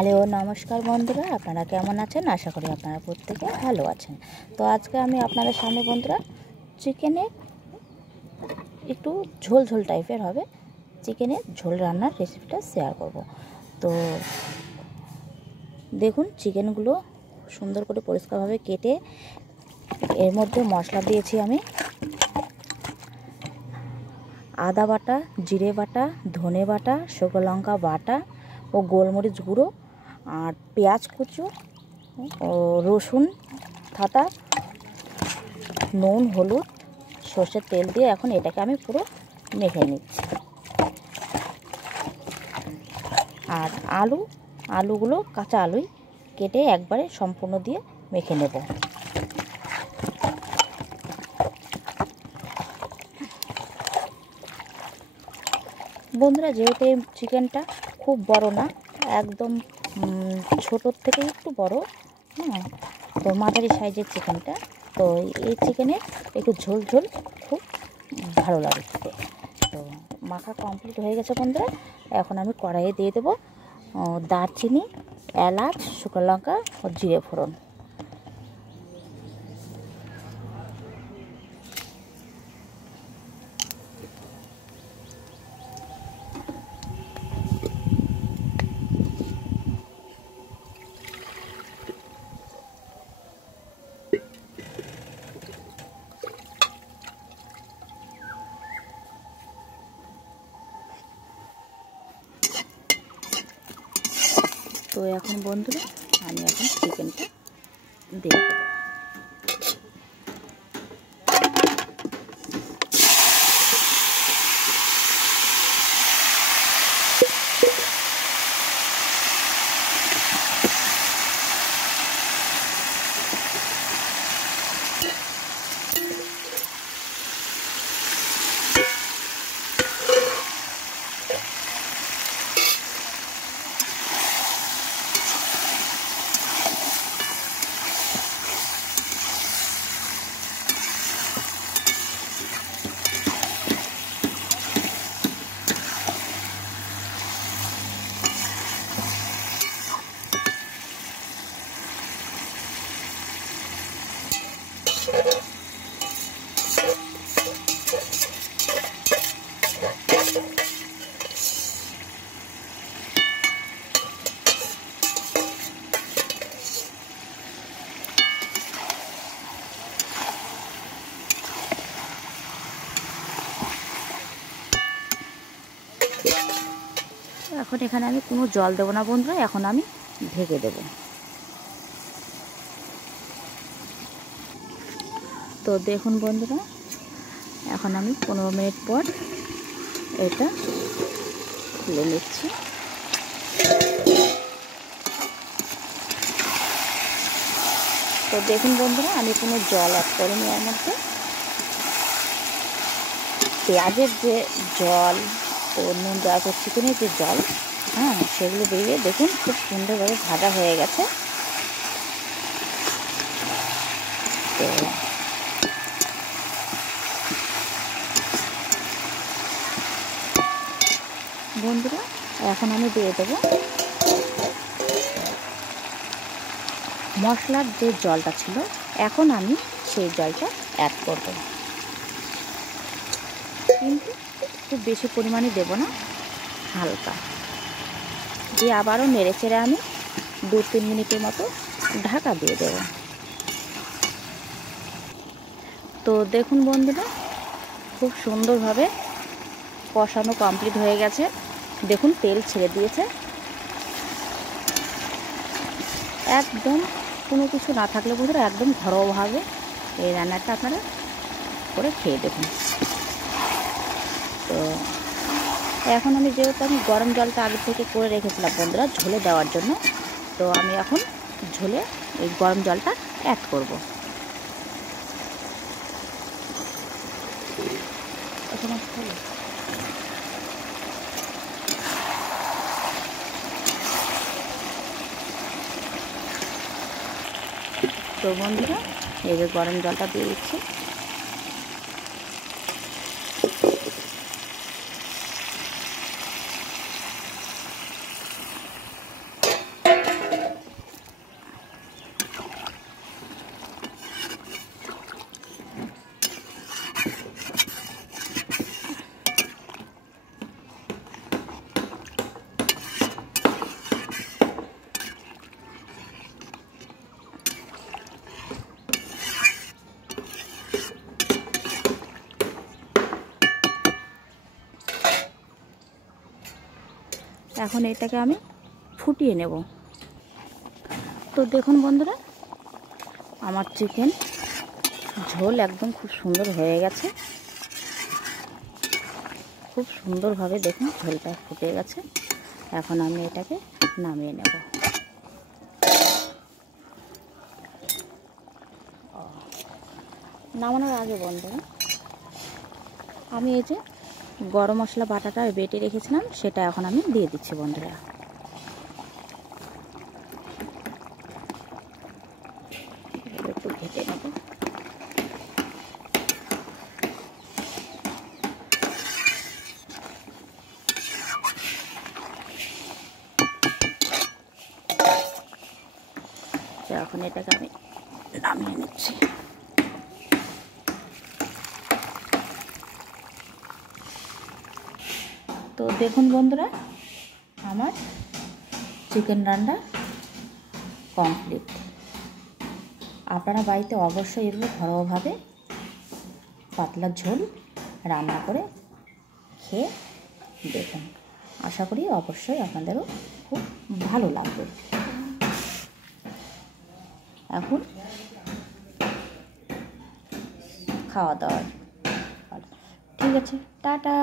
Hello নমস্কার বন্ধুরা, আপনারা কেমন আছেন? আশা করি আপনারা প্রত্যেকে ভালো আছেন। তো আজকে আমি আপনাদের সামনে বন্ধুরা চিকেনের একটু ঝোল ঝোল টাইপের হবে চিকেনের ঝোল রান্নার রেসিপিটা শেয়ার করব। তো দেখুন, চিকেনগুলো সুন্দর করে পরিষ্কারভাবে কেটে এর মধ্যে মশলা দিয়েছি আমি আদা বাটা, জিরে বাটা, ধনে বাটা, শুকনো লঙ্কা বাটা ও গোলমরিচ গুঁড়ো আর পেঁয়াজ কুচো ও রসুন থাতা, নুন, হলুদ, সর্ষের তেল দিয়ে এখন এটাকে আমি পুরো মেখে নিচ্ছি। আর আলুগুলো কাঁচা আলুই কেটে একবারে সম্পূর্ণ দিয়ে মেখে নেব। বন্ধুরা, যেহেতু এই চিকেনটা খুব বড় না, একদম ছোটোর থেকে একটু বড়, তো মাঝারি সাইজের চিকেনটা, তো এই চিকেনে একটু ঝোল ঝোল খুব ভালো লাগে খেতে। তো মাখা কমপ্লিট হয়ে গেছে বন্ধুরা। এখন আমি কড়াইয়ে দিয়ে দেবো দারচিনি, এলাচ, শুকনো লঙ্কা ও জিরে ফোড়ন। তো এখন বন্ধুরা আমি এখন চিকেনটা দিয়ে দেবো। এখন এখানে আমি কোনো জল দেবো না বন্ধুরা, এখন আমি ঢেকে দেব। তো দেখুন বন্ধুরা, এখন আমি 15 মিনিট পর এটা খুলে নিচ্ছি। তো দেখুন বন্ধুরা, আমি কোনো জল অ্যাড করিনি এর মধ্যে। পেঁয়াজের যে জল ও নুন দেওয়ার পর চিকেনের যে জল, সেগুলো বেরিয়ে দেখুন খুব সুন্দরভাবে ভাজা হয়ে গেছে। তো বন্ধুরা, এখন আমি দিয়ে দেবো মশলার যে জলটা ছিল, এখন আমি সেই জলটা অ্যাড করব, কিন্তু খুব বেশি পরিমাণে দেব না, হালকা দিয়ে আবারও নেড়ে চেড়ে আমি 2-3 মিনিটের মতো ঢাকা দিয়ে দেব। তো দেখুন বন্ধুরা, খুব সুন্দরভাবে কষানো কমপ্লিট হয়ে গেছে। দেখুন তেল ছেড়ে দিয়েছে। একদম কোনো কিছু না থাকলে বন্ধুরা একদম ঘরোয়াভাবে এই রান্নাটা আপনারা করে খেয়ে দেখুন। তো এখন আমি যেহেতু গরম জলটা আগে থেকে করে রেখেছিলাম বন্ধুরা ঝোলে দেওয়ার জন্য, তো আমি এখন ঝোলে এই গরম জলটা অ্যাড করব। তো বন্ধুরা, এই যে গরম জলটা দিয়ে দিচ্ছি। এখন এটাকে আমি ফুটিয়ে নেব। তো দেখুন বন্ধুরা, আমার চিকেন ঝোল একদম খুব সুন্দর হয়ে গেছে। খুব সুন্দরভাবে দেখুন ঝোলটা ফুটে গেছে। এখন আমি এটাকে নামিয়ে নেব। নামানোর আগে বন্ধুরা, আমি এই যে গরম মশলা বাটাটা বেটে রেখেছিলাম, সেটা এখন আমি দিয়ে দিচ্ছি বন্ধুরা। একটু ঘেটে নেব। এখন এটাকে আমি নামিয়ে নিচ্ছি। তো দেখুন বন্ধুরা, আমার চিকেন রান্না কমপ্লিট। আপনারা বাড়িতে অবশ্যই এগুলো ঘরোয়াভাবে পাতলা ঝোল রান্না করে খেয়ে দেখুন। আশা করি অবশ্যই আপনাদেরও খুব ভালো লাগবে। এখন খাওয়া দাওয়ার ঠিক আছে, টাটা।